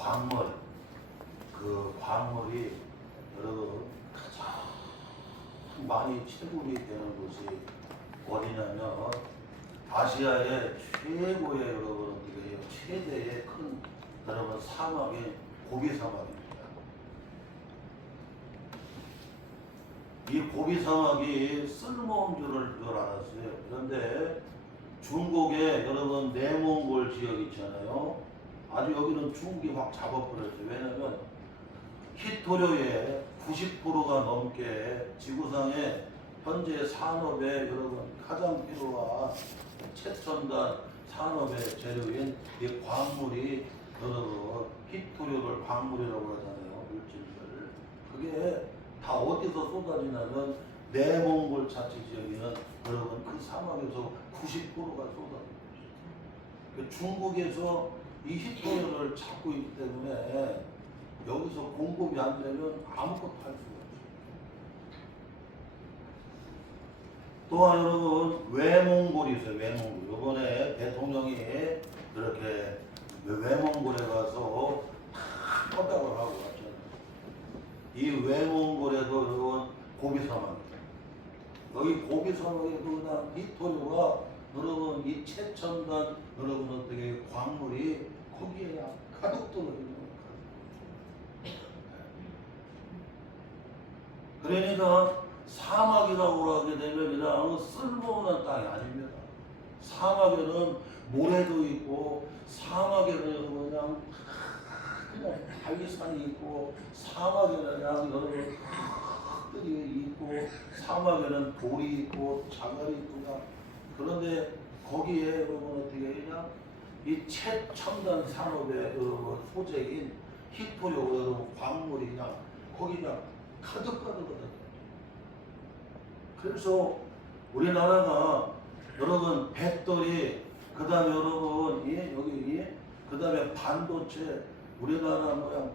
광물, 그 광물이 여러분 가장 많이 채굴이 되는 곳이 어디냐면 아시아의 최고의 여러분 이게 최대의 큰 여러분 사막이 고비 사막입니다. 이 고비 사막이 쓸모없는 줄을 알았어요. 그런데 중국의 여러분 내몽골 지역 있잖아요. 아주 여기는 중국이 확 잡아버렸어요. 왜냐면 희토류의 90%가 넘게 지구상의 현재 산업의 여러분 가장 필요한 최첨단 산업의 재료인 이 광물이 여러분 희토류를 광물이라고 하잖아요. 물질들. 그게 다 어디서 쏟아지냐면 내몽골 자치 지역에는 여러분 그 사막에서 90%가 쏟아집니다. 중국에서 이 희토류를 찾고 있기 때문에 여기서 공급이 안 되면 아무것도 할 수가 없어요. 또한 여러분 외몽골이 있어요. 외몽골. 이번에 대통령이 이렇게 외몽골에 가서 다 허락을 하고 왔잖아요. 이 외몽골에도 여러분 고비사막입니다. 여기 고비사막에도 그냥 희토류가 여러분 이 최첨단 여러분 어떻게 광물이 거기에 가득 떨어지는 거예요. 그러니까 사막이라고 하게 되면 그냥 쓸모없는 땅이 아닙니다. 사막에는 모래도 있고 사막에는 그냥 바위산이 있고 사막에는 그냥 여러분 흙들이 있고 사막에는 돌이 있고 자갈이 있고 그런데 거기에 여러분 어떻게 그냥 이 최첨단 산업의 여러분 소재인 희토류 여러분 광물이 그냥 거기 그냥 가득가득하거든요. 그래서 우리나라가 여러분 배터리 그다음에 여러분 여기 그다음에 반도체 우리나라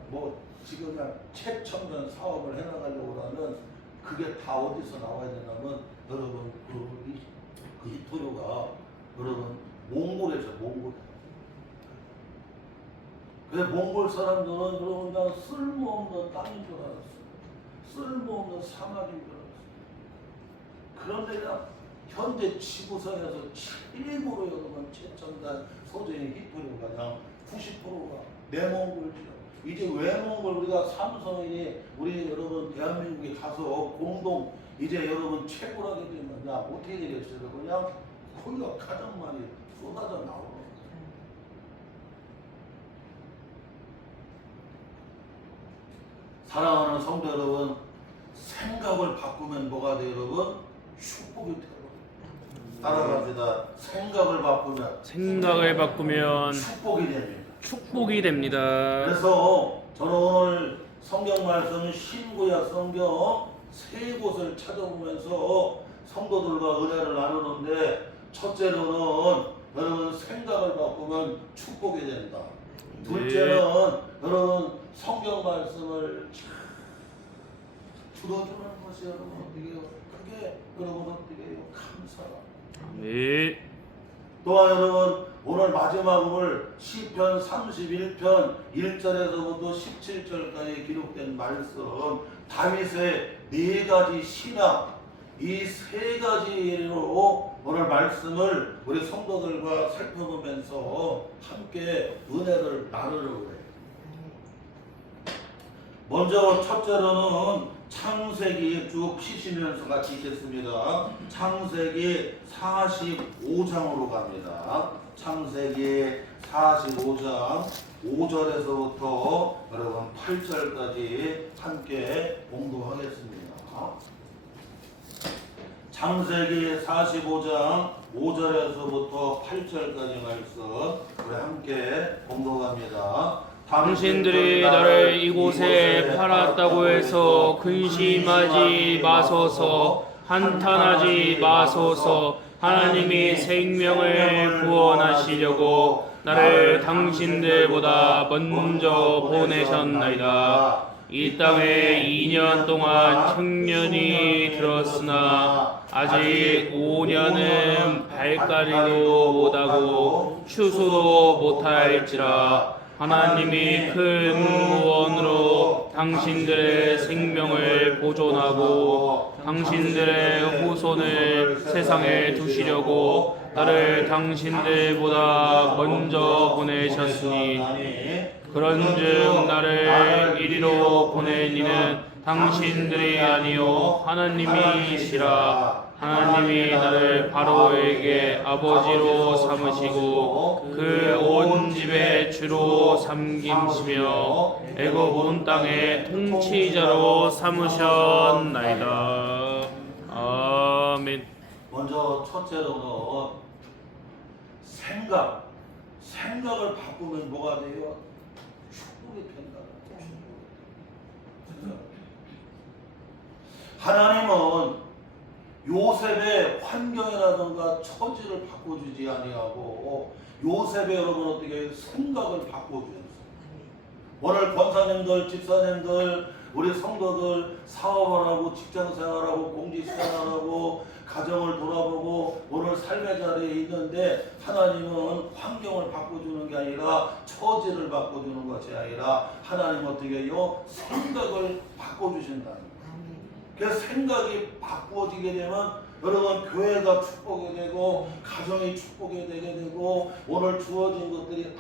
뭐 지금 그냥 최첨단 사업을 해나가려고 하면 그게 다 어디서 나와야 되냐면 여러분 그 희토류가 여러분 몽골에서 몽골. 그래서 몽골 사람들은 여러분 그냥 쓸모없는 땅인 줄 알았어요. 쓸모없는 사막인 줄 알았어요. 그런데 그냥 현재 지구상에서 최고로 여러분 최첨단 소재인 희토류가 그냥 90%가 내몽골 지역. 이제 외몽골 우리가 삼성이 우리 여러분 대한민국에 가서 공동 이제 여러분 채굴하게 되면 그냥 어떻게 되겠어요? 그냥 거기가 가장 많이 쏟아져 나오는 거예요. 사랑하는 성도 여러분, 생각을 바꾸면 뭐가 돼요, 여러분? 축복이 돼요. 따라갑시다. 생각을 바꾸면 축복이 됩니다. 축복이 됩니다. 그래서 저는 오늘 성경 말씀 신구약 성경 세 곳을 찾아보면서 성도들과 은혜를 나누는데 첫째로는 여러분 생각을 바꾸면 축복이 된다. 둘째는 여러분 성경 말씀을 들어주는 것이 여러분 어떻게 해요? 그게 여러분 어떻게 해요? 감사라. 네. 또한 여러분 오늘 마지막을 시편 31편 1절에서부터 17절까지 기록된 말씀 다윗의 네 가지 신앙 이 세 가지로 오늘 말씀을 우리 성도들과 살펴보면서 함께 은혜를 나누려고 해요. 먼저 첫째로는 창세기 쭉 피시면서 같이 읽겠습니다. 창세기 45장으로 갑니다. 창세기 45장 5절에서부터 여러분 8절까지 함께 공부하겠습니다. 창세기 45장 5절에서부터 8절까지 말씀 우리 함께 공부합니다. 당신들이 나를 이곳에 팔았다고 해서 근심하지 마소서, 한탄하지 마소서. 하나님이 생명을 구원하시려고 나를 당신들보다 먼저 보내셨나이다. 이 땅에 2년 동안 청년이 들었으나 아직 5년은 발가리도 못하고 추수도 못할지라. 하나님이 큰 구원으로 당신들의 생명을 보존하고 당신들의 후손을 세상에 두시려고 나를 당신들보다 먼저 보내셨으니 그런즉 나를 이리로 보낸 이는 당신들이 아니요 하나님이시라. 하나님이 나를 바로에게 아버지로 삼으시고 그 온 집의 주로 삼김시며 애굽 온 땅의 통치자로 삼으셨나이다. 아멘. 먼저 첫째로는 생각을 바꾸면 뭐가 돼요? 축복이 된다. 하나님은 요셉의 환경이라든가 처지를 바꿔주지 아니하고 요셉의 여러분 어떻게 생각을 바꿔주셨어요. 오늘 권사님들, 집사님들, 우리 성도들 사업을 하고 직장생활하고 공직생활하고 가정을 돌아보고 오늘 삶의 자리에 있는데 하나님은 환경을 바꿔주는 게 아니라 처지를 바꿔주는 것이 아니라 하나님 어떻게 해요? 생각을 바꿔주신다는 거예요. 그래서 생각이 바꾸어지게 되면 여러분 교회가 축복이 되고 가정이 축복이 되게 되고 오늘 주어진 것들이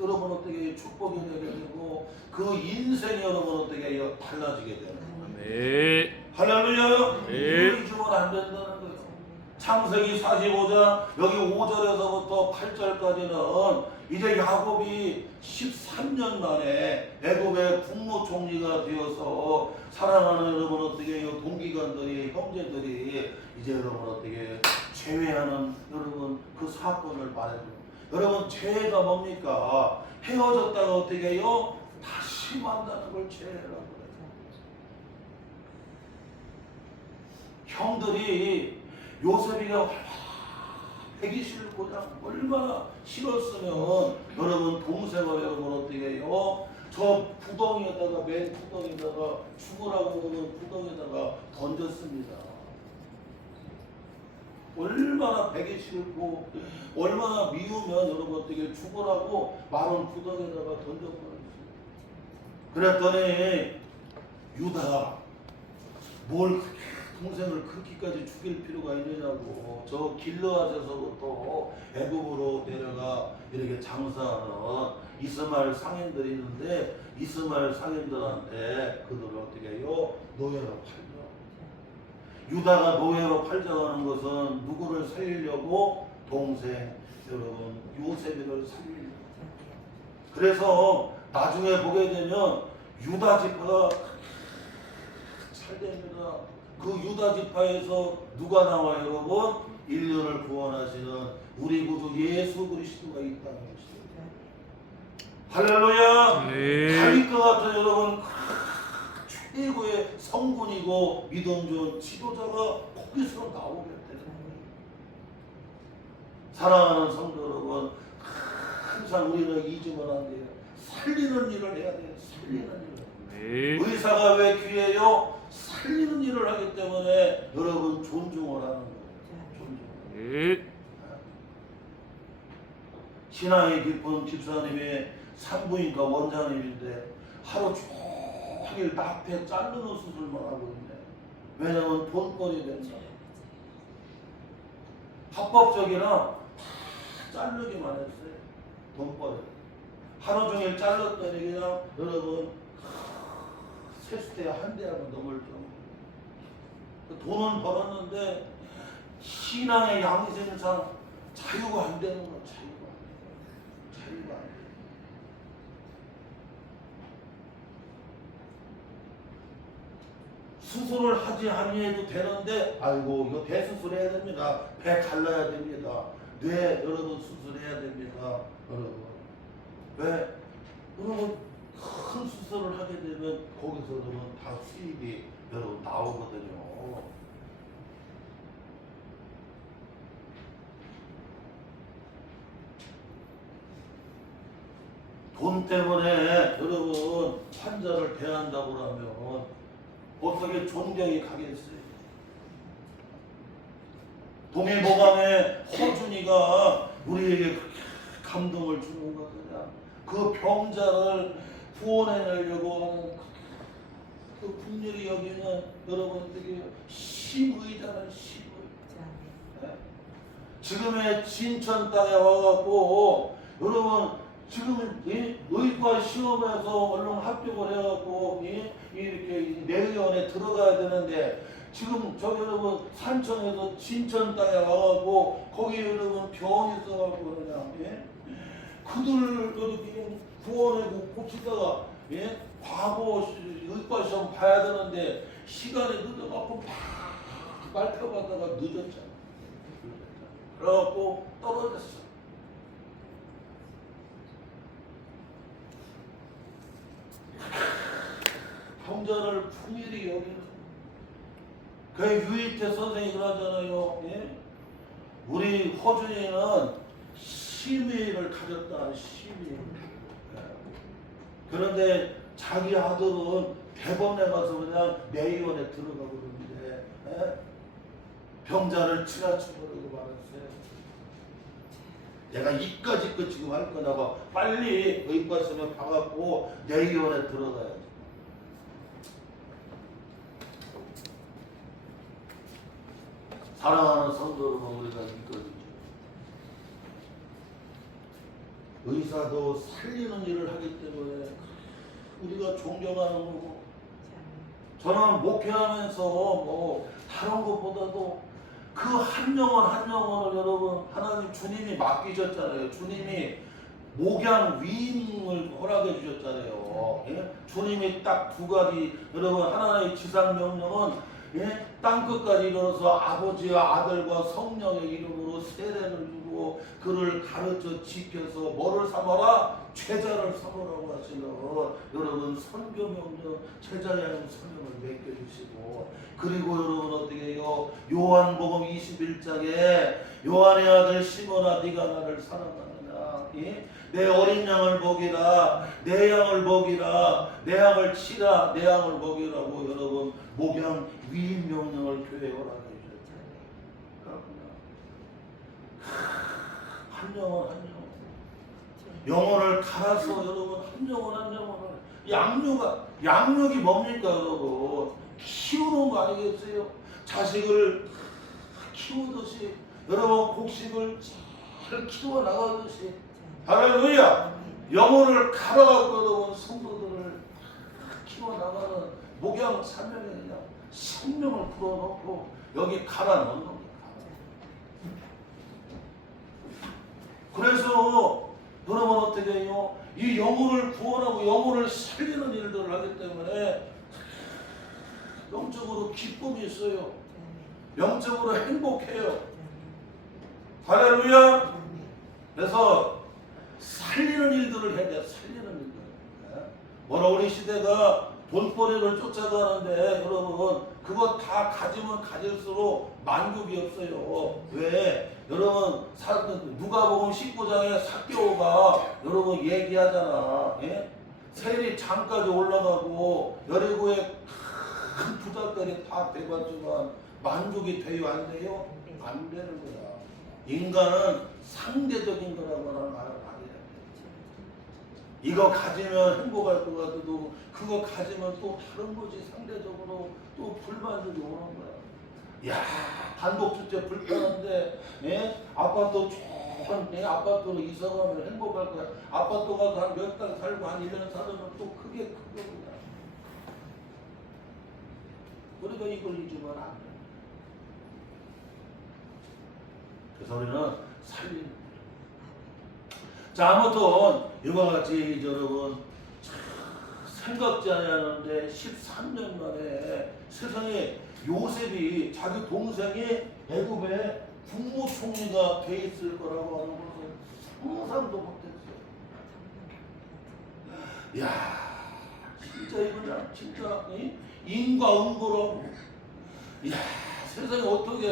여러분 어떻게 축복이 되게 되고 그 인생이 여러분 어떻게 해요? 달라지게 되는 거예요. 네. 할렐루야. 네. 이걸 잊으면 안 된다는 거예요. 창세기 45장 여기 5절에서부터 8절까지는 이제 야곱이 13년 만에 애굽의 국무총리가 되어서 사랑하는 여러분 어떻게 해요? 동기관들이 형제들이 이제 여러분 어떻게 제외하는 여러분 그 사건을 말해줘요. 여러분 죄가 뭡니까? 헤어졌다가 어떻게 해요? 다시 만나는 걸 죄라고 그래요. 형들이 요셉이가 배기 싫고자 얼마나 싫었으면 여러분 동생을 여러분 어떻게 해요? 저 구덩이에다가 맨 구덩이에다가 죽으라고 그러는 구덩이에다가 던졌습니다. 얼마나 배기 싫고 얼마나 미우면 여러분 어떻게 죽으라고 마른 구덩이에다가 던져버렸어요. 그랬더니 유다가 뭘 동생을 그렇게까지 죽일 필요가 있느냐고 저 길르앗에서부터 애굽으로 내려가 이렇게 장사하는 이스마엘 상인들이 있는데 이스마엘 상인들한테 그들을 어떻게 해요? 노예로 팔죠. 유다가 노예로 팔자고 하는 것은 누구를 살리려고? 동생 여러분 요셉을 살리려고. 그래서 나중에 보게 되면 유다 지파가 잘 됩니다. 그 유다 지파에서 누가 나와 여러분? 인류를 구원하시는 우리 구주 예수 그리스도가 있다는 것입니다. 할렐루야. 네. 다윗과 같은 여러분 최고의 성군이고 믿음 좋은 지도자가 거기서 나오게 되는 거예요. 사랑하는 성도 여러분, 항상 우리는 잊으면 안 돼요. 살리는 일을 해야 돼요. 살리는 일을. 네. 의사가 왜 귀해요? 살리는 일을 하기 때문에 여러분 존중을 하는 거예요. 존중. 네. 신앙이 깊은 집사님이 산부인과 원장님인데 하루 종일 앞에 자르는 수술만 하고 있네. 왜냐면 돈벌이 된다. 합법적이나 다 자르기만 했어요. 돈벌이. 하루 종일 잘랐더니 그냥 여러분 세수대 한 대하고 넘을 정도. 돈은 벌었는데 신앙의 양심상 자유가 안 되는 거. 자유가 안 돼. 수술을 하지 아니해도 되는데 아이고 이거 대수술 해야 됩니다. 배 갈라야 됩니다. 뇌 여러분 수술해야 됩니다. 여러분 왜? 여러분 큰 수술을 하게 되면 거기서 여러분 다 수입이 여러분 나오거든요. 돈 때문에 여러분 환자를 대한다고 하면 어떻게 존경이 가겠어요? 동해보감의 허준이가 우리에게 그렇게 감동을 주는 거냐? 그 병자를 구원해내려고 하는 그 국률이 여기는 여러분들이 심의잖아요. 심의. 네? 지금의 진천 땅에 와갖고 여러분 지금 의과 시험에서 얼른 합격을 해갖고 이렇게 내의원에 들어가야 되는데 지금 저기 여러분 산청에서 진천 땅에 와갖고 거기 여러분 병이 있어갖고 그냥 그들 이렇게 구원해 봅시다가 과거 의과 시험 봐야 되는데 시간이 늦어갖고 막 발표받다가 늦었잖아. 그래갖고 떨어졌어. 병자를 풍일이 여기는 그 유이태 선생이 그러잖아요. 우리 호준이는 심의를 가졌다. 심의. 그런데 자기 아들은 대법원에 가서 그냥 내의원에 들어가고 그러는데 병자를 지나쳐버리고 말았어요. 내가 이까짓 거 지금 할 거나 봐. 빨리 의과 시험에 봐갖고 내의원에 들어가야지. 사랑하는 성도로만 우리가 믿거든요. 의사도 살리는 일을 하기 때문에 우리가 존경하는 거고, 저는 목회하면서 뭐 다른 것보다도 그 한 영혼 한 영혼을 여러분 하나님 주님이 맡기셨잖아요. 주님이 목양 위임을 허락해 주셨잖아요. 주님이 딱 두 가지 여러분 하나님의 지상 명령은 땅 끝까지 이르러서 아버지와 아들과 성령의 이름으로 세례를 주고 그를 가르쳐 지켜서 뭐를 삼아라? 제자를 삼으라고 하시는 여러분 선교 명령 제자의 사명을 맡겨주시고, 그리고 여러분 어떻게 해요? 요한복음 21장에 요한의 아들 시몬아 네가 나를 사랑하느냐? 내 어린 양을 먹이라, 내 양을 먹이라, 내 양을 치라, 내 양을 먹이라고 여러분 목양 위임 명령을 교회에 허락해 주셨잖아요. 그렇구나. 한 영혼 한 영혼 영혼을 갈아서 여러분 한 영혼 한 영혼을 양육이 뭡니까 여러분? 키우는 거 아니겠어요? 자식을 키우듯이 여러분 곡식을 잘 키워 나가듯이 할렐루야! 영혼을 갈아갖고 여러분 성도들을 키워 나가는 목양 사명에 그냥 생명을 불어넣고 여기 갈아 넣는 겁니다. 그래서 여러분 어떻게 해요? 이 영혼을 구원하고 영혼을 살리는 일들을 하기 때문에 영적으로 기쁨이 있어요. 영적으로 행복해요. 할렐루야! 그래서 살리는 일들을 해야 돼요. 살리는 일들. 뭐라 우리 시대가 돈벌이를 쫓아가는데 여러분 그거 다 가지면 가질수록 만족이 없어요. 왜? 여러분 누가복음 19장에 삭개오가 여러분 얘기하잖아. 세리 장까지 올라가고 여리고의 큰 부자들이 다 돼봤지만 만족이 돼요? 안 돼요? 안 되는 거야. 인간은 상대적인 거라고 하는 말을 많이 해요. 이거 가지면 행복할 것 같아도 그거 가지면 또 다른 거지. 상대적으로 또 불만족이 오는 거야. 야, 단독주택 불편한데 아파트 좋은 아파트로 이사 가면 행복할 거야. 아파트 가서 한 몇 달 살고 한 1년 살면 또 그게 그거구나. 우리가 이걸 잊으면 안 돼. 그래서 우리는 살리는 거예요. 자, 아무튼 이와 같이 여러분 생각지 않았는데 13년 만에 세상에 요셉이 자기 동생이 애굽의 국무총리가 돼 있을 거라고 하는 것을 상상도 못했어요. 야, 진짜 이거냐? 진짜 인과응보라고. 야, 세상에 어떻게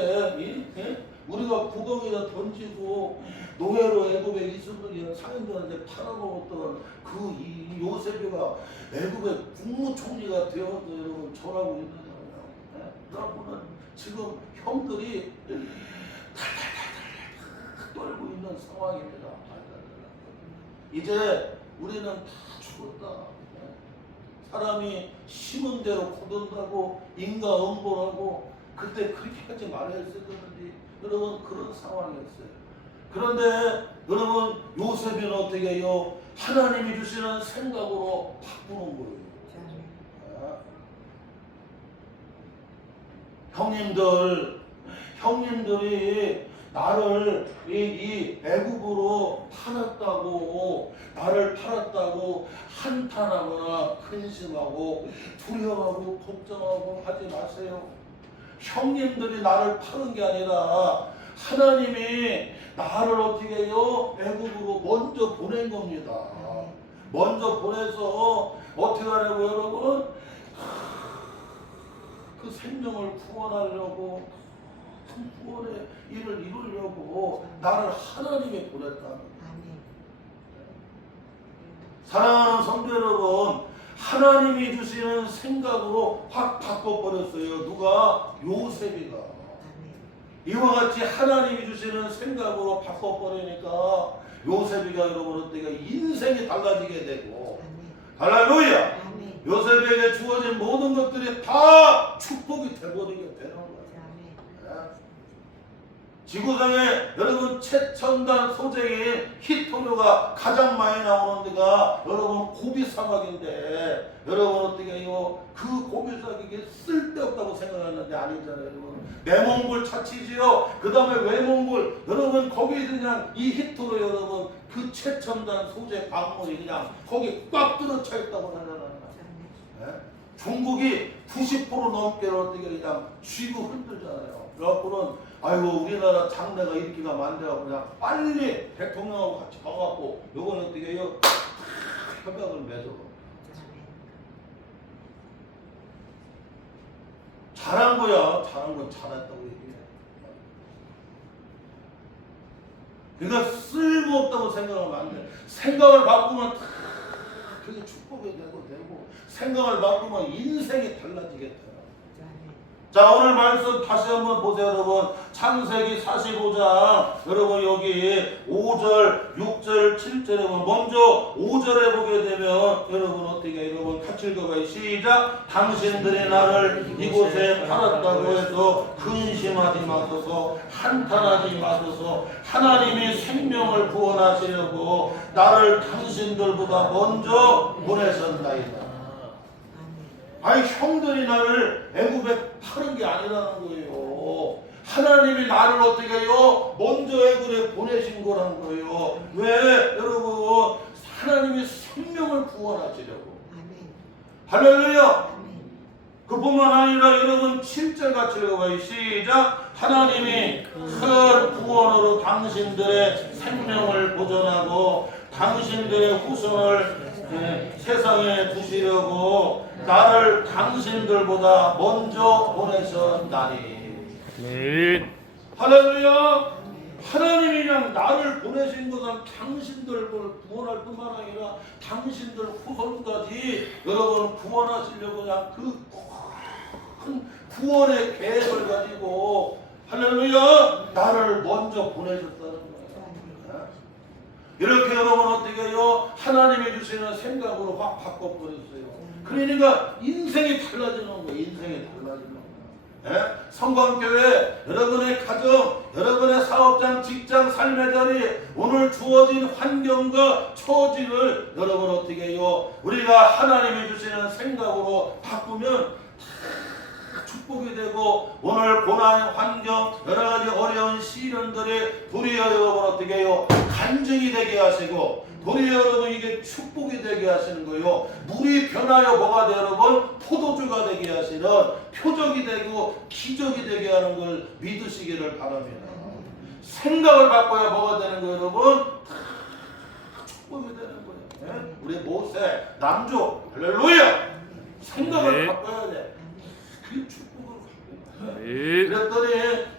우리가 구덩이에다 던지고 노예로 애굽에 이스라엘 상인들한테 팔아먹었던 그 이 요셉이가 애굽의 국무총리가 되어서 여러분 절하고 있는 거예요. 여러분은 지금 형들이 달달달달 떨고 있는 상황입니다. 이제 우리는 다 죽었다. 사람이 심은 대로 거둔다고 인과응보라고 그때 그렇게 하지 말아야 했었는지 여러분 그런 상황이었어요. 그런데 여러분 요셉은 어떻게 해요? 하나님이 주시는 생각으로 바꾸는 거예요. 형님들이 나를 이 애굽으로 나를 팔았다고 한탄하거나 근심하고 두려워하고 걱정하고 하지 마세요. 형님들이 나를 파는 게 아니라 하나님이 나를 어떻게 해요? 애굽으로 먼저 보낸 겁니다. 먼저 보내서 어떻게 하냐고 여러분? 그 생명을 구원하려고 큰 구원의 일을 이루려고 나를 하나님이 보냈다는 거예요. 사랑하는 성도 여러분, 하나님이 주시는 생각으로 확 바꿔버렸어요. 누가? 요셉이가. 이와 같이 하나님이 주시는 생각으로 바꿔버리니까 요셉이가 여러분 어때가 인생이 달라지게 되고, 할렐루야! 요셉에게 주어진 모든 것들이 다 축복이 되버리게 되는 거예요. 지구상에 여러분 최첨단 소재인 히토류가 가장 많이 나오는 데가 여러분 고비 사막인데 여러분 어떻게 해요? 그 고비 사막이 쓸데없다고 생각하는데 아니잖아요. 여러분 내몽골 차치지요. 그 다음에 외몽골 여러분 거기 그냥 이 히토류 여러분 그 최첨단 소재 광물이 그냥 거기 꽉 들어차 있다고 하잖아요. 네? 중국이 90% 넘게를 어떻게 그냥 쥐고 흔들잖아요. 그래갖고는 아이고 우리나라 장래가 이렇게 가면 안 돼요. 그냥 빨리 대통령하고 같이 가갖고 요거는 어떻게 해요? 협약을 맺어. 잘한 거야. 잘한 건 잘했다고 얘기해. 그러니까 쓸모없다고 생각하면 안 돼. 생각을 바꾸면 그게 축복이 되고 생각을 바꾸면 인생이 달라지겠다. 자 오늘 말씀 다시 한번 보세요 여러분. 창세기 45장 여러분 여기 5절 6절 7절에 보면 먼저 5절에 보게 되면 여러분 어떻게 여러분 같이 읽어봐요. 시작. 당신들이 나를 이곳에 팔았다고 해서 근심하지 마소서 한탄하지 마소서. 하나님이 생명을 구원하시려고 나를 당신들보다 먼저 보내셨나이다. 아니 형들이 나를 애굽에 파는 게 아니라는 거예요. 하나님이 나를 어떻게 해요? 먼저 애굽에 보내신 거라는 거예요. 왜? 여러분 하나님이 생명을 구원하시려고. 할렐루야. 그뿐만 아니라 여러분 7절 같이 읽어봐요. 시작. 하나님이 큰 구원으로 당신들의 생명을 보존하고 당신들의 후손을 세상에 두시려고 나를 당신들보다 먼저 보내셨나니. 네. 할렐루야. 하나님이 그냥 나를 보내신 것은 당신들을 구원할 뿐만 아니라 당신들 후손까지 여러분 구원하시려고 그냥 그 큰 구원의 계획을 가지고 할렐루야 나를 먼저 보내셨다는 거예요. 이렇게 여러분 어떻게 해요? 하나님이 주시는 생각으로 확 바꿔버렸어요. 그러니까 인생이 달라지는 거예요. 인생이 달라지는 거예요. 성광교회 여러분의 가정, 여러분의 사업장, 직장, 삶의 자리, 오늘 주어진 환경과 처지를 여러분 어떻게 해요? 우리가 하나님이 주시는 생각으로 바꾸면 축복이 되고 오늘 고난의 환경 여러 가지 어려운 시련들이 도리어 여러분 어떻게 해요? 간증이 되게 하시고 도리어 여러분 이게 축복이 되게 하시는 거예요. 물이 변하여 뭐가 돼 여러분? 포도주가 되게 하시는 표적이 되고 기적이 되게 하는 걸 믿으시기를 바랍니다. 생각을 바꿔야 뭐가 되는 거예요 여러분? 축복이 되는 거예요. 우리 모세 남조 할렐루야. 생각을 바꿔야 돼. 그 축복을 그랬더니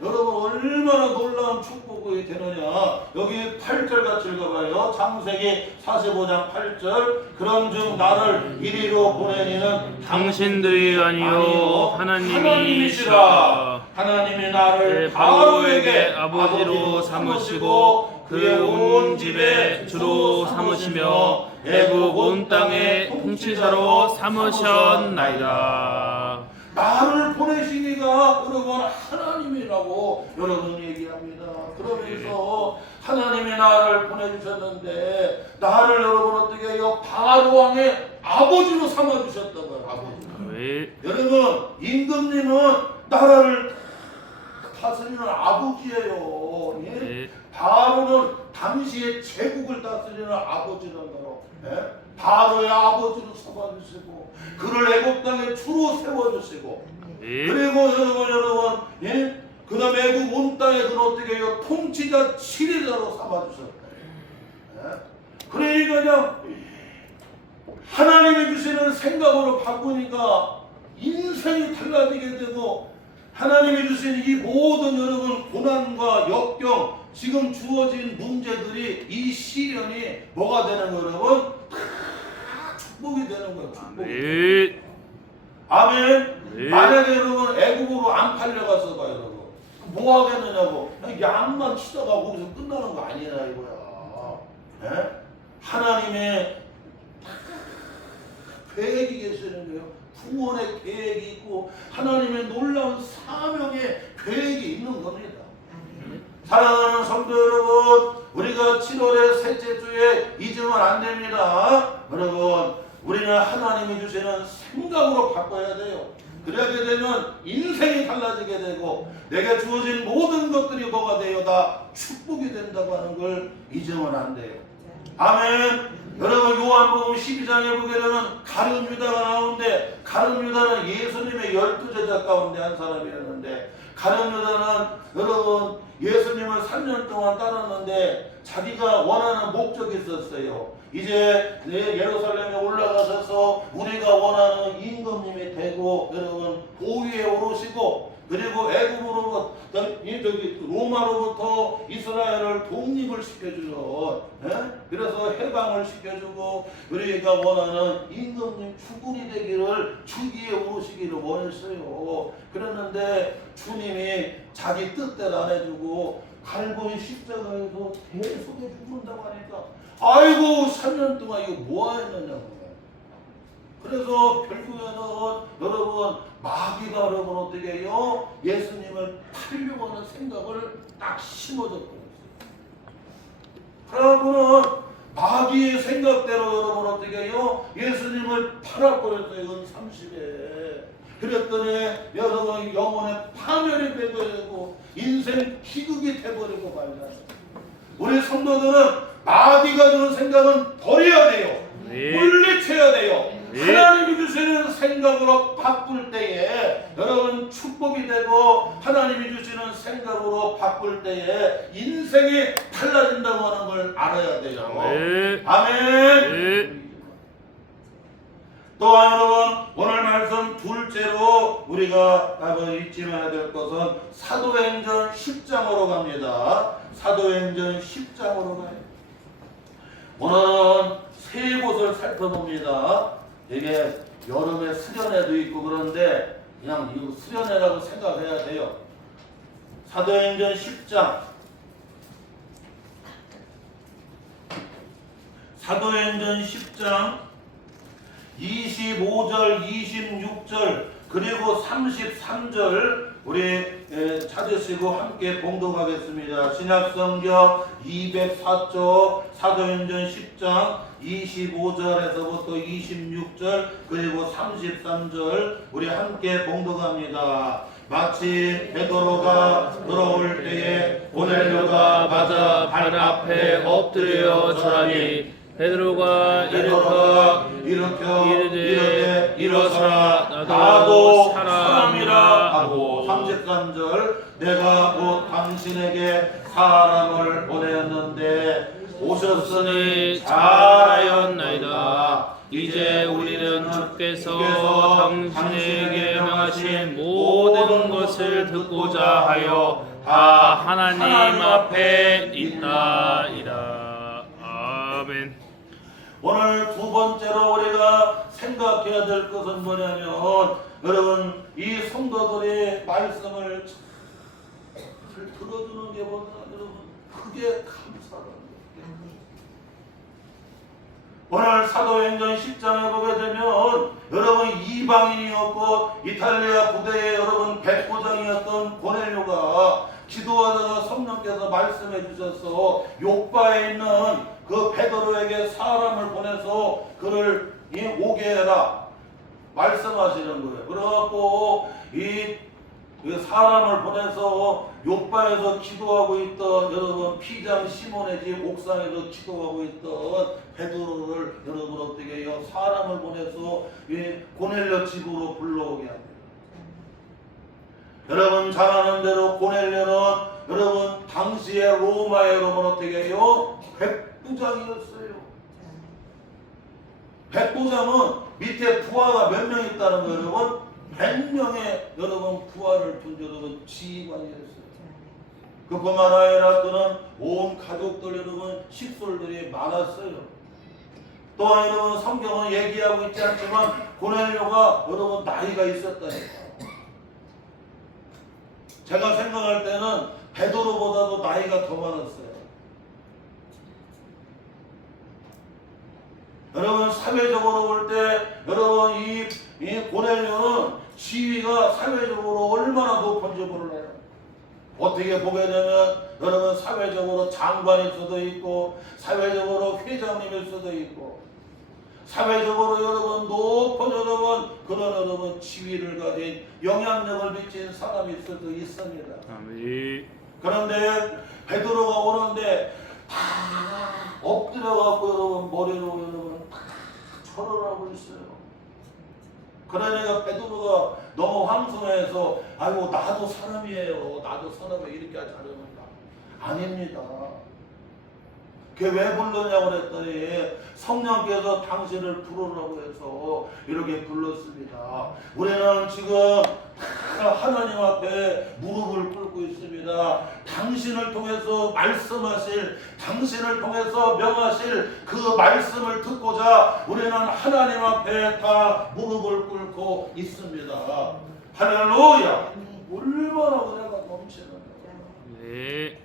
여러분 얼마나 놀라운 축복이 되느냐. 여기 8절 같이 읽어봐요. 창세기 45장 8절. 그런즉 나를 이리로 보내니는 당신들이 아니요 하나님이시라. 하나님이 나를 바로에게 아버지로 삼으시고 그 온 집에 주로 삼으시며 애국 온 땅의 통치자로 삼으셨나이다. 나를 보내신 이가 여러분 하나님이라고 여러분 얘기합니다. 그러면서 하나님이 나를 보내주셨는데 나를 여러분 어떻게 해요? 바로 왕의 아버지로 삼아주셨다고요. 아버지. 아멘. 여러분 임금님은 나라를 다스리는 아버지예요. 예? 네. 바로는 당시의 제국을 다스리는 아버지란다요. 예? 바로의 아버지로 삼아주시고 그를 애굽 땅에 주로 세워주시고 네. 그리고 여러분 예? 그 다음에 애굽 온 땅에 그는 어떻게 해요? 통치자 7위자로 삼아주셨다. 예? 그러니까 그냥 하나님이 주시는 생각으로 바꾸니까 인생이 달라지게 되고 하나님이 주신 이 모든 여러분 고난과 역경 지금 주어진 문제들이 이 시련이 뭐가 되는 거예요 여러분? 다 축복이 되는 거예요. 축복이. 네. 아멘. 네. 만약에 여러분 애국으로 안 팔려가서 봐요 여러분 뭐 하겠느냐고 그냥 양만 치다가 거기서 끝나는 거 아니야 이거야. 예? 하나님의 계획이 계시는 거예요. 구원의 계획이 있고 하나님의 놀라운 사명의 계획이 있는 겁니다. 사랑하는 성도 여러분, 우리가 7월의 셋째 주에 잊으면 안 됩니다. 여러분, 우리는 하나님이 주시는 생각으로 바꿔야 돼요. 그래야 되면 인생이 달라지게 되고 내게 주어진 모든 것들이 뭐가 돼요? 다 축복이 된다고 하는 걸 잊으면 안 돼요. 아멘. 여러분 요한복음 12장에 보게 되면 가룟 유다가 나오는데 가룟 유다는 예수님의 12제자 가운데 한 사람이었는데 가룟 유다는 여러분 예수님을 3년 동안 따랐는데 자기가 원하는 목적이 있었어요. 이제 예루살렘에 올라가셔서 우리가 원하는 임금님이 되고 여러분 보위에 오르시고 그리고 애굽으로부터 로마로부터 이스라엘을 독립을 시켜주는 그래서 해방을 시켜주고 우리가 원하는 임금님 주군이 되기를 주기에 오르시기를 원했어요. 그랬는데 주님이 자기 뜻대로 안 해주고 갈보리 십자가에서 대속해 죽는다고 하니까 아이고 3년 동안 이거 뭐 했느냐고. 그래서 결국에는 여러분 마귀가 여러분 어떻게 해요? 예수님을 팔려고 하는 생각을 딱 심어줬거든요. 그러고는 마귀의 생각대로 여러분 어떻게 해요? 예수님을 팔아버렸어요. 이건 30에. 그랬더니 여러분 영혼의 파멸이 되버리고 인생 희극이 돼버리고 말이야. 우리 성도들은 마귀가 주는 생각은 버려야 돼요. 네. 물리쳐야 돼요. 네. 하나님이 주시는 생각으로 바꿀 때에 여러분 축복이 되고 하나님이 주시는 생각으로 바꿀 때에 인생이 달라진다고 하는 걸 알아야 돼요. 네. 아멘. 네. 또한 여러분 오늘 말씀 둘째로 우리가 잊지 말아야 될 것은 사도행전 10장으로 갑니다. 사도행전 10장으로 가요. 오늘은 세 곳을 살펴봅니다. 이게 여름에 수련회도 있고 그런데 그냥 이거 수련회라고 생각해야 돼요. 사도행전 10장 사도행전 10장 25절 26절 그리고 33절 우리 찾으시고 함께 봉독하겠습니다. 신약성경 204쪽 사도행전 10장 25절에서부터 26절 그리고 33절 우리 함께 봉독합니다. 마치 베드로가 들어올 때에 고넬료가 맞아 발 앞에 엎드려 절하니 베드로가 일으켜 이르되 일어서라 나도 사람이라 하고 33절 내가 곧 당신에게 사람을 보내었는데 오셨으니 잘하였나이다. 이제 우리는 주께서 당신에게 명하신 모든 것을 듣고자 하여 다 하나님 앞에 있나이다. 아멘. 오늘 두 번째로 우리가 생각해야 될 것은 뭐냐면 여러분 이 성도들의 말씀을 잘 들어주는 게 보다 여러분 그 그게 감사라는 거예요. 오늘 사도행전 10장에 보게 되면 여러분 이방인이었고 이탈리아 부대의 여러분 백부장이었던 고넬료가 기도하다가 성령께서 말씀해 주셔서 요바에 있는 그 베드로에게 사람을 보내서 그를 오게 해라 말씀하시는 거예요. 그래갖고 이 사람을 보내서 요바에서 기도하고 있던 여러분 피장 시몬의 집 옥상에서 기도하고 있던 베드로를 여러분 어떻게 해요? 사람을 보내서 고넬료 집으로 불러오게 합니다. 여러분 잘 아는 대로 고넬료는 여러분 당시에 로마의 여러분 어떻게 해요? 백부장이었어요. 백부장은 밑에 부하가 몇 명 있다는 거예요, 여러분? 100명의 여러분 부하를 둔 여러분 지휘관이었어요. 그뿐만 아니라 또는 온 가족들 여러분 식솔들이 많았어요. 또한 여러분 성경은 얘기하고 있지 않지만 고넬료가 여러분 나이가 있었다니까. 제가 생각할 때는 베드로보다도 나이가 더 많았어요. 여러분 사회적으로 볼 때 여러분 이 고넬료는 지위가 사회적으로 얼마나 높은지 몰라요. 어떻게 보게 되면 여러분 사회적으로 장관일 수도 있고 사회적으로 회장님일 수도 있고 사회적으로 여러분 높은 여러분 그런 여러분 지위를 가진 영향력을 미친 사람일 수도 있습니다. 아멘. 그런데 베드로가 오는데 다 엎드려갖고 여러분 머리로 여러분 다 절을 하고 있어요. 그러니까 베드로가 너무 황송해서 아이고 나도 사람이에요. 나도 사람이에요. 이렇게 하지 않습니다. 아닙니다. 그게 왜 불렀냐고 그랬더니 성령께서 당신을 부르라고 해서 이렇게 불렀습니다. 우리는 지금 하나님 앞에 무릎을 꿇고 있습니다. 당신을 통해서 말씀하실, 당신을 통해서 명하실 그 말씀을 듣고자 우리는 하나님 앞에 다 무릎을 꿇고 있습니다. 할렐루야! 얼마나 은혜가 넘치는가. 네.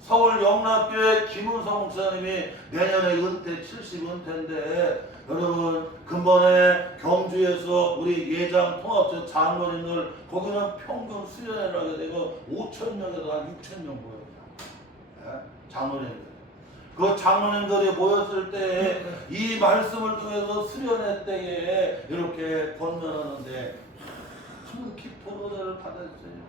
서울 영락교회 김은성 목사님이 내년에 은퇴 70 은퇴인데 여러분 근본에 경주에서 우리 예장 통합체 장로님들 거기는 평균 수련회를 하게 되고 5,000명에서 한 6,000명 모여요. 장로님들. 그 장로님들이 모였을 때 이 말씀을 통해서 수련회 때에 이렇게 권면하는데 참 깊은 은혜를 받았어요.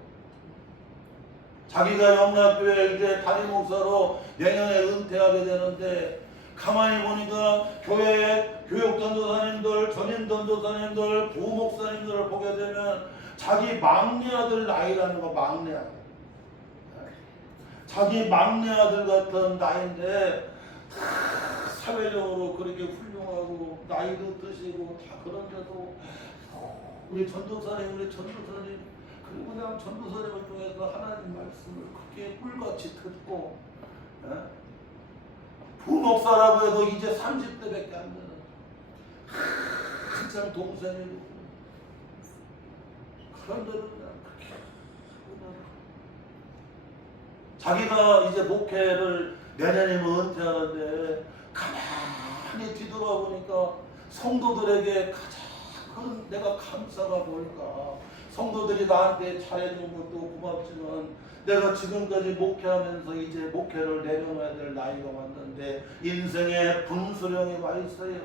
자기가 영락교회 이제 담임 목사로 내년에 은퇴하게 되는데 가만히 보니까 교회의 교육전도사님들, 전임전도사님들, 부목사님들을 보게 되면 자기 막내 아들 나이라는 거 막내 아들. 자기 막내 아들 같은 나이인데 사회적으로 그렇게 훌륭하고 나이도 드시고 다 그런데도 우리 전도사님 그리고 그냥 전도사님을 통해서 하나님 말씀을 그렇게 꿀같이 듣고 부목사라고 해도 이제 30대밖에 안 되는 한참 동생이고 그런데도 그냥 그렇게 자기가 이제 목회를 내년이면 은퇴하는데 가만히 뒤돌아보니까 성도들에게 가장 내가 감사가 뭘까. 성도들이 나한테 잘해준 것도 고맙지만 내가 지금까지 목회하면서 이제 목회를 내려놔야 될 나이가 왔는데 인생의 분수령이 와 있어요.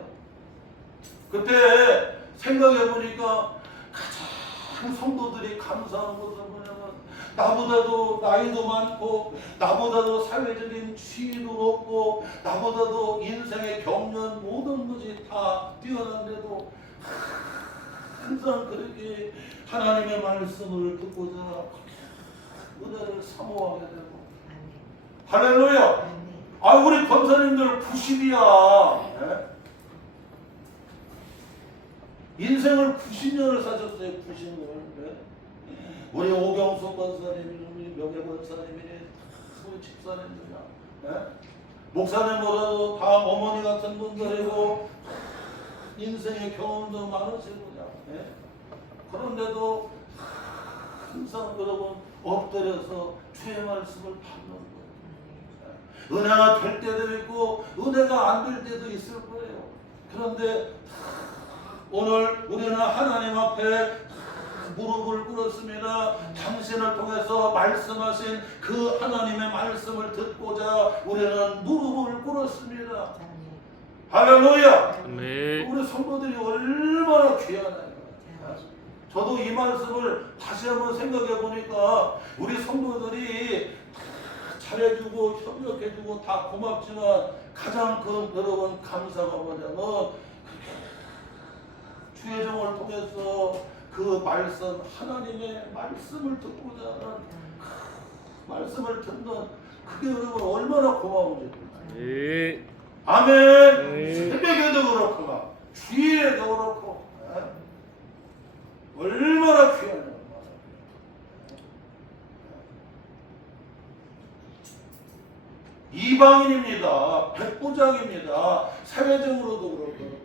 그때 생각해보니까 가장 성도들이 감사한 것은 뭐냐면 나보다도 나이도 많고 나보다도 사회적인 지위도 높고 나보다도 인생의 경륜 모든 것이 다 뛰어난데도 항상 그렇게 하나님의 말씀을 듣고자 은혜를 사모하게 되고 할렐루야. 아 우리 권사님들 90이야. 네? 인생을 90년을 사셨어요. 90년을. 네? 우리 오경수 권사님이 우리 명예 권사님이 우리 집사님들이야. 네? 목사님보다도 다 어머니 같은 분들이고 인생의 경험도 많으시고 네? 그런데도 항상 여러분 엎드려서 주의 말씀을 받는 거예요. 은혜가 될 때도 있고 은혜가 안 될 때도 있을 거예요. 그런데 오늘 우리는 하나님 앞에 무릎을 꿇었습니다. 당신을 통해서 말씀하신 그 하나님의 말씀을 듣고자 우리는 무릎을 꿇었습니다. 할렐루야. 아멘. 우리 성도들이 얼마나 귀하나요. 저도 이 말씀을 다시 한번 생각해 보니까 우리 성도들이 잘해주고 협력해주고 다 고맙지만 가장 큰 여러분 감사가 뭐냐면 주의 종을 통해서 그 말씀 하나님의 말씀을 듣고자 하는 그 말씀을 듣는 그게 여러분 얼마나 고마운지. 네. 아멘. 네. 새벽에도 그렇구나. 주일에도 그렇고 얼마나 귀하냐. 이방인입니다. 백부장입니다. 사회적으로도 그렇고.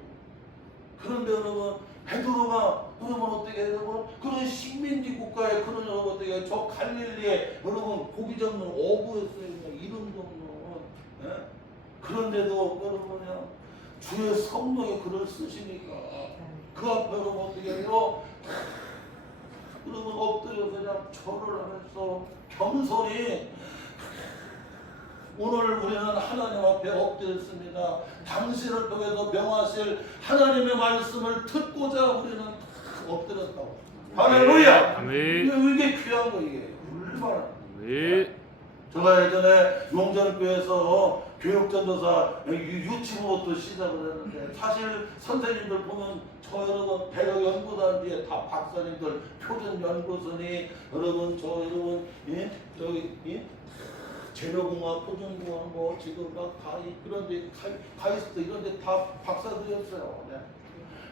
그런데 여러분 베드로가 여러분 어떻게 여러분 그런 식민지 국가에 그런 여러분 어떻게 저 갈릴리에 여러분 고기 잡는 어부였어요. 이름도 없는. 예? 그런데도 여러분요 주의 성령이 글을 쓰시니까 그 앞에 여러분 어떻게 해요? 여러분 엎드려서 그냥 절을 하면서 겸손히 오늘 우리는 하나님 앞에 엎드렸습니다. 당신을 통해서 명하실 하나님의 말씀을 듣고자 우리는 엎드렸다고. 할렐루야. 아멘. 이게 귀한 거 이게 얼마나. 네. 제가 예전에 용전교회에서 교육전도사 유치부부터 시작을 했는데 사실 선생님들 보면 저 여러분 대학 연구단 뒤에 다 박사님들 표준 연구선이 여러분 저 여러분 저기 재료공학, 표준공학 뭐 지금 막 다 그런데 가이스트 이런데 다 박사들이었어요. 네.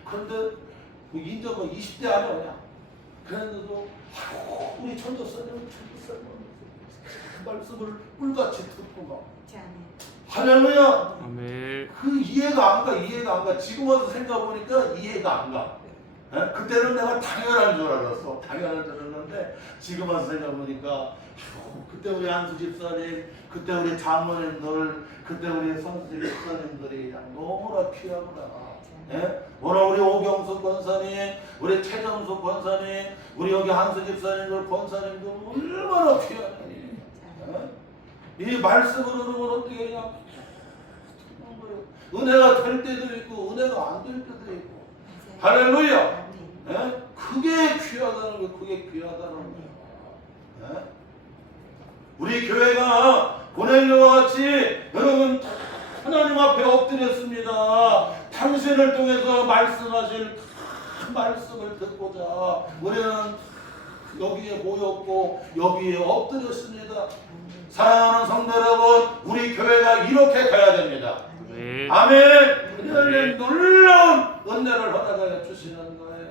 그런데 뭐 인정은 20대 안에 그냥 그랬는데도 우리 전도사님은 그 말씀을 꿀같이 듣고 막 할렐루야. 아멘. 그 이해가 안 가. 지금 와서 생각해 보니까 이해가 안 가. 에? 그때는 내가 당연한 줄 알았어. 당연한 줄 알았는데 지금 와서 생각해 보니까 그때 우리 안수 집사님, 그때 우리 장로님들, 그때 우리 선수 집사님들이 너무나 귀하구나. 예? 오늘 우리 오경수 권사님, 우리 최정수 권사님, 우리 여기 한수 집사님들, 권사님들 얼마나 귀하니. 이 말씀으로 여러분 어떻게 그냥 은혜가 될 때도 있고 은혜가 안 될 때도 있고. 할렐루야. 예? 그게 귀하다는 거, 그게 귀하다는 거예요. 예? 우리 교회가 고넬료와 같이 여러분 하나님 앞에 엎드렸습니다. 당신을 통해서 말씀하실 큰 말씀을 듣고자 우리는 여기에 모였고 여기에 엎드렸습니다. 사랑하는 성도 여러분, 우리 교회가 이렇게 가야 됩니다. 네. 아멘. 우리에게 놀라운 은혜를 허락하여 주시는 거예요.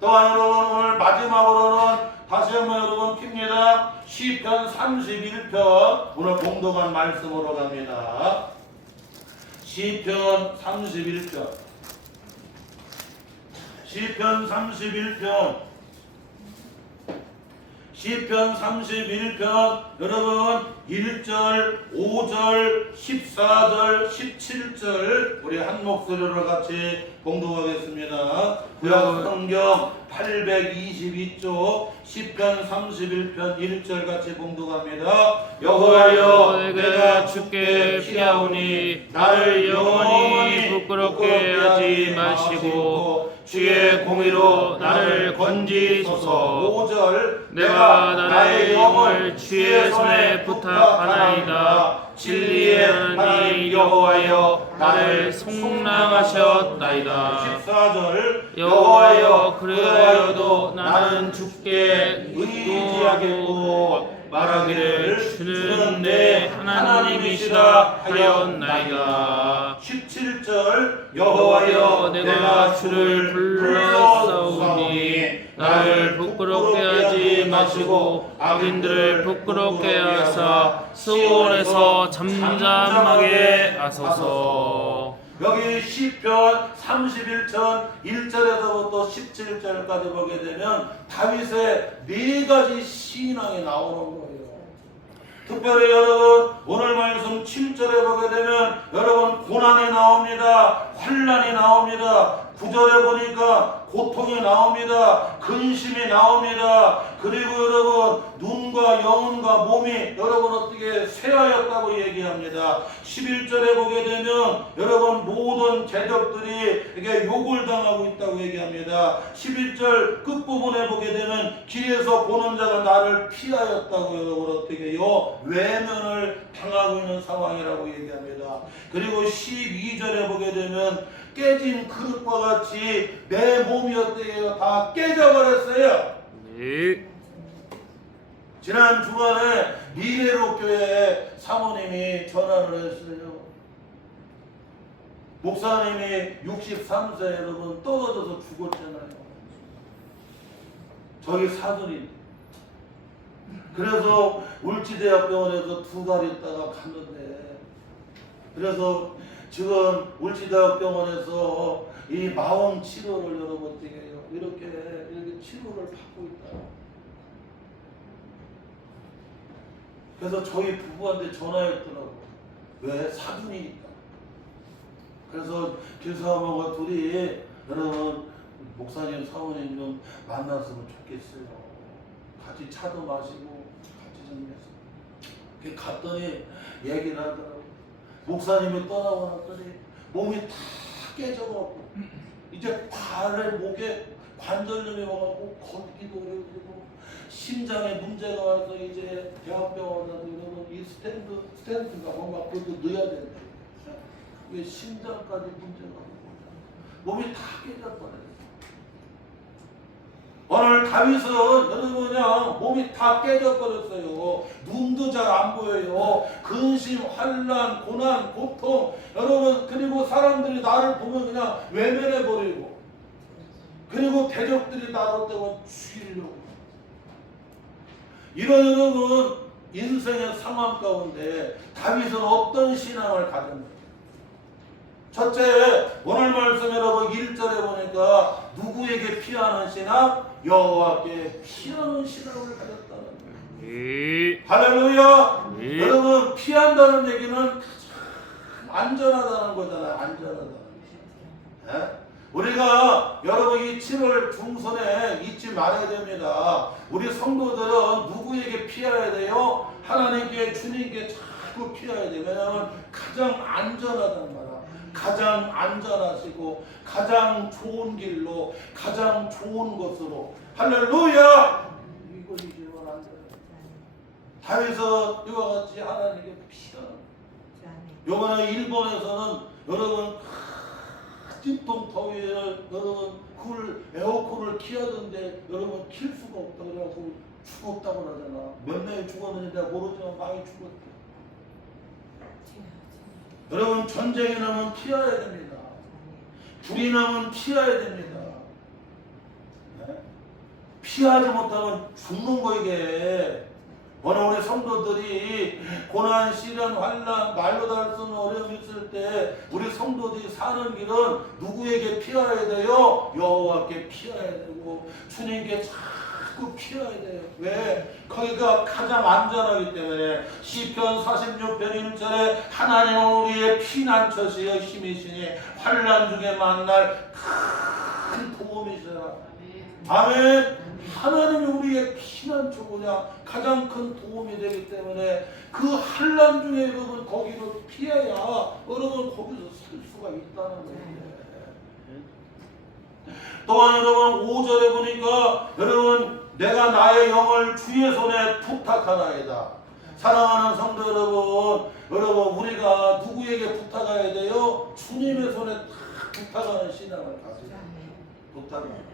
또한 여러분 오늘 마지막으로는 다시 한번 여러분 킵니다. 시편 31편 오늘 공동한 말씀으로 갑니다. 시편 31편. 시편 31편. 시편 31편 여러분 1절, 5절, 14절, 17절 우리 한 목소리로 같이 공독하겠습니다. 구약 성경 822쪽 시편 31편 1절 같이 공독합니다. 여호와여 내가 주께 피하오니 나를 영원히 부끄럽게 하지 마시고 주의 공의로 나를 건지소서. 5절 내가 나의 영을 주의 손에 부탁하나이다. 진리의 하나님 여호와여 나를 속량하셨나이다. 14절 여호와여 그리하여도 나는 주께 의지하겠고 말하기를 주는 내 하나님이시라 하였나이다. 17절 여호와여 내가 주를 불렀사오니 나를 부끄럽게 하지 마시고 악인들을 부끄럽게 하사 수월에서 잠잠하게 하소서. 여기 시편 31편 1절에서부터 17절까지 보게 되면 다윗의 네 가지 신앙이 나오는 거예요. 특별히 여러분 오늘 말씀 7절에 보게 되면 여러분 고난이 나옵니다. 환난이 나옵니다. 9절에 보니까 고통이 나옵니다. 근심이 나옵니다. 그리고 여러분 눈과 영혼과 몸이 여러분 어떻게 쇠하였다고 얘기합니다. 11절에 보게 되면 여러분 모든 대적들이 이게 욕을 당하고 있다고 얘기합니다. 11절 끝부분에 보게 되면 길에서 보는 자가 나를 피하였다고 여러분 어떻게 해요? 외면을 당하고 있는 상황이라고 얘기합니다. 그리고 12절에 보게 되면 깨진 그릇과 같이 내 몸이 어때요? 다 깨져버렸어요. 네. 지난 주말에 미래로 교회에 사모님이 전화를 했어요. 목사님이 63세 여러분 떨어져서 죽었잖아요. 저희 사돈이. 그래서 울지대학병원에서 2달 있다가 갔는데, 그래서 지금 울지대학병원에서 이 마음 치료를 여러분 어떻게 해요? 이렇게 치료를 받고 있다. 그래서 저희 부부한테 전화했더라고. 왜? 사돈이니까. 그래서 길사람하고 둘이 여러분 목사님 사모님 좀 만났으면 좋겠어요. 같이 차도 마시고 같이 좀 해서. 갔더니 얘기를 하더라고. 목사님이 떠나고 났더니 몸이 다 깨져갖고 이제 발에 목에 관절염이 와갖고 걷기도 어려워지고 심장에 문제가 와서 이제 대학병원에서 이러면 이 스탠드가 뭔가 그것도 넣어야 된다. 왜 심장까지 문제가 오고 몸이 다 깨져버려요. 오늘 다윗은 여러분 그냥 몸이 다 깨져버렸어요. 눈도 잘 안 보여요. 근심, 환난, 고난, 고통 여러분 그리고 사람들이 나를 보면 그냥 외면해버리고 그리고 대적들이 나를 때문에 죽이려고 이런 여러분 인생의 상황 가운데 다윗은 어떤 신앙을 가졌는가? 첫째 오늘 말씀 여러분 1절에 보니까 누구에게 피하는 신앙? 여호와께 피하는 신앙을 가졌다는 거예요. 네. 할렐루야. 네. 여러분 피한다는 얘기는 가장 안전하다는 거잖아요. 안전하다는 거. 우리가 여러분 이 7월 중순에 잊지 말아야 됩니다. 우리 성도들은 누구에게 피해야 돼요? 하나님께 주님께 자꾸 피해야 돼요. 왜냐하면 가장 안전하단 말이야. 가장 안전하시고 가장 좋은 길로 가장 좋은 것으로 할렐루야. 이걸 잊으면 안 돼요. 다윗은 이와 같이 하나님께 피하는. 요번에 일본에서는 여러분 찜통 더위를 여러분 그걸 에어컨을 키하던데 여러분 킬 수가 없다 그래갖고 죽었다고 그러잖아. 몇 명이 죽었는지 내가 모르지만 많이 죽었대. 여러분 전쟁이 나면 피해야 됩니다. 불이 나면 피해야 됩니다. 네? 피하지 못하면 죽는 거 이게. 오늘 우리 성도들이 고난, 시련, 환난, 말로 다 할 수 없는 어려움이 있을 때 우리 성도들이 사는 길은 누구에게 피해야 돼요? 여호와께 피해야 되고 주님께 자꾸 피해야 돼요. 왜? 거기가 가장 안전하기 때문에. 시편 46편 1절에 하나님은 우리의 피난처시여 힘이시니 환난 중에 만날 큰 도움이시라. 아멘. 하나님이 우리의 피난처고냐 가장 큰 도움이 되기 때문에 그 환난 중에 여러분 거기로 피해야 여러분 거기서 살 수가 있다는 거예요. 또한 여러분 5절에 보니까 여러분 내가 나의 영을 주의 손에 부탁하나이다. 사랑하는 성도 여러분 우리가 누구에게 부탁해야 돼요? 주님의 손에 다 부탁하는 신앙을 가지고 부탁합니다.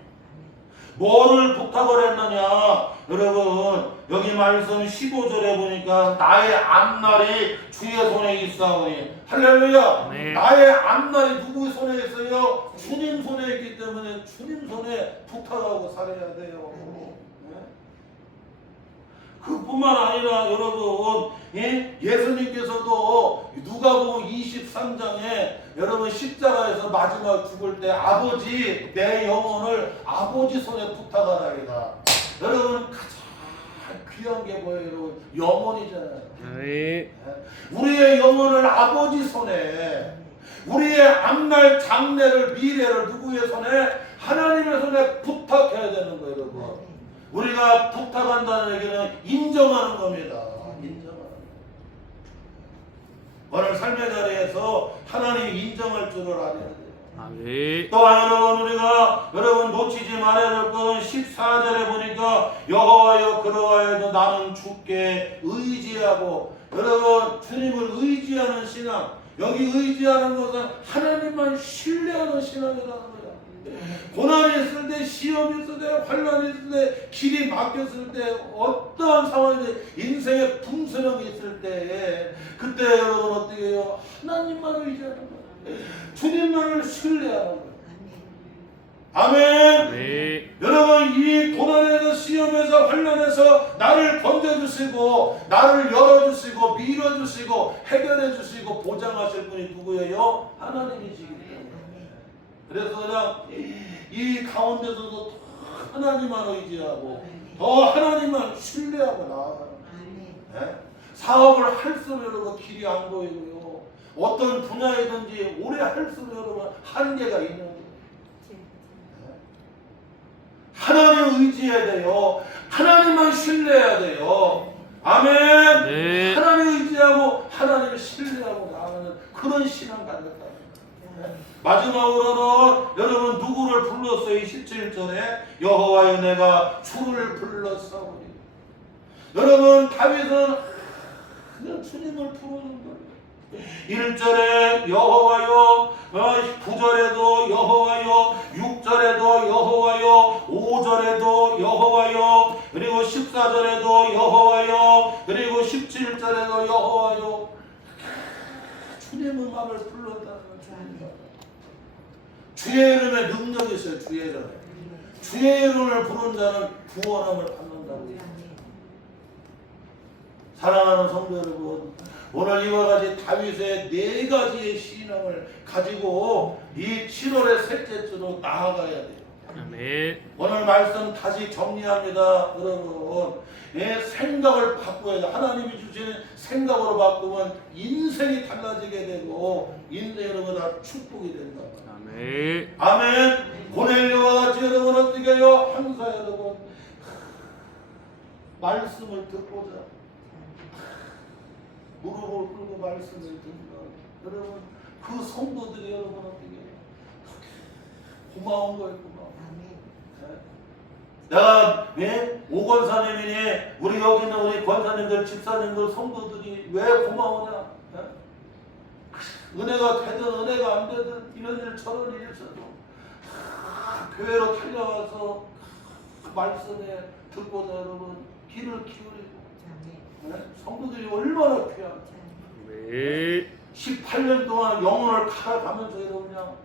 뭐를 부탁을 했느냐? 여러분 여기 말씀 15절에 보니까 나의 앞날이 주의 손에 있사오니 할렐루야. 네. 나의 앞날이 누구 손에 있어요? 주님 손에 있기 때문에 주님 손에 부탁하고 살아야 돼요. 그뿐만 아니라 여러분 예수님께서도 누가복음 23장에 여러분 십자가에서 마지막 죽을 때 아버지 내 영혼을 아버지 손에 부탁하나이다. 여러분 가장 귀한 게 뭐예요, 여러분? 영혼이잖아요. 아멘. 우리의 영혼을 아버지 손에, 우리의 앞날 장래를, 미래를 누구의 손에? 하나님의 손에 부탁해야 되는 거예요, 여러분. 우리가 부탁한다는 얘기는 인정하는 겁니다. 인정하는 거예요. 오늘 삶의 자리에서 하나님이 인정할 줄을 알아야 돼요. 아멘. 또한 여러분, 우리가 여러분 놓치지 말아야 될 것은 14절에 보니까 여호와여 그러하여도 나는 주께 의지하고, 여러분 주님을 의지하는 신앙, 여기 의지하는 것은 하나님만 신뢰하는 신앙이라는 거예요. 고난이 있을 때, 시험이 있을 때, 환난이 있을 때, 길이 막혔을 때, 어떠한 상황이든 인생의 분수령이 있을 때, 그때 여러분 어떻게 해요? 하나님만 의지하는 거예요. 주님만을 신뢰하는 거예요. 아멘. 네. 여러분, 이 고난에서, 시험에서, 환난에서 나를 건져주시고, 나를 열어주시고, 밀어주시고, 해결해주시고, 보장하실 분이 누구예요? 하나님이시기 때문에. 그래서 그냥 이 가운데서도 더 하나님만 의지하고, 더 하나님만 신뢰하고 나아가는 거예요. 네? 사업을 할수록 여러분 길이 안 보이고요. 어떤 분야이든지 오래 할수록 여러분 한계가 있는 거예요. 하나님 의지해야 돼요. 하나님만 신뢰해야 돼요. 아멘. 네. 하나님 의지하고 하나님을 신뢰하고 나가는 그런 신앙 가졌다. 마지막으로는 여러분 누구를 불렀어요? 17절에 여호와여 내가 주를 불렀사오니. 여러분 다윗은 그냥 주님을 부르는 거예요. 1절에 여호와여, 9절에도 여호와여, 6절에도 여호와여, 5절에도 여호와여, 그리고 14절에도 여호와여, 그리고 17절에도 여호와여. 주님의 음악을 불렀다는 거예요. 주의 이름에 능력이 있어요. 주의 이름에. 주의 이름을 부른 자는 구원함을 받는다고 해요. 사랑하는 성도 여러분, 오늘 이와 같이 다윗의 4가지의 신앙을 가지고 이 7월의 셋째 주로 나아가야 돼요. 아멘. 오늘 말씀 다시 정리합니다. 여러분, 생각을 바꿔야 돼요. 하나님이 주시는 생각으로 바꾸면 인생이 달라지게 되고 인생이 여러분 다 축복이 된다. 아멘. 아멘. 고넬료와 같이 여러분 어떻게 해요? 항상 여러분 말씀을 듣고자 무릎을 꿇고 말씀을 듣는 여러분 그 성도들이 여러분 어떻게 고마운 거예요. 고마워. 내가 오 권사님이니 우리 여기 있는 우리 권사님들 집사님들 성도들이 왜 고마우냐? 은혜가 되든 은혜가 안 되든 이런 일 저런 일이 있어도 교회로 달려와서 말씀에 듣고자 여러분 귀를 기울이고 성도들이 얼마나 귀한가. 네. 18년 동안 영혼을 갈아가면서 여러분 그냥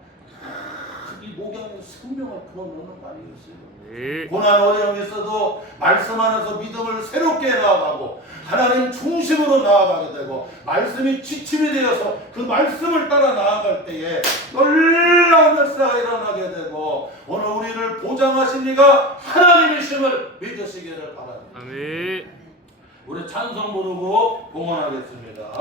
이 목양의 생명을 불어넣는 거 아니겠어요? 네. 고난 어려움이 있어도 말씀 안에서 믿음을 새롭게 나아가고 하나님 중심으로 나아가게 되고 말씀이 지침이 되어서 그 말씀을 따라 나아갈 때에 놀라운 역사가 일어나게 되고 오늘 우리를 보장하신 이가 하나님이심을 믿으시기를 바랍니다. 아멘. 우리 찬송 부르고 공헌하겠습니다.